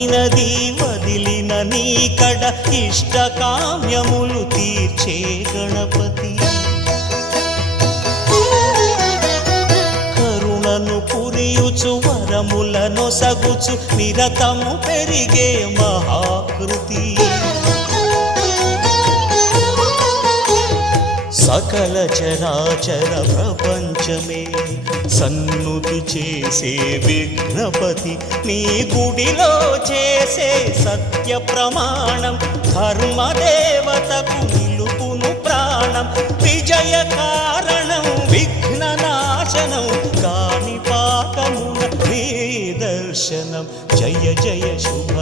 నది వదిలిన నీకడ ఇష్టకామ్యములు తీర్చే గణపతి కరుణను పురియుచు వరములను సగుచు నిరతము పెరిగే మహాకృతి సకల చరాచర ప్రపంచమే సన్నుతి చేసే విఘ్నపతి నీ గుడిలో చేసే సత్య ప్రమాణం ధర్మదేవతకు నిలుపును ప్రాణం విజయ కారణం విఘ్న నాశనం కాణిపాకమున నీ దర్శనం జయ జయ శుభ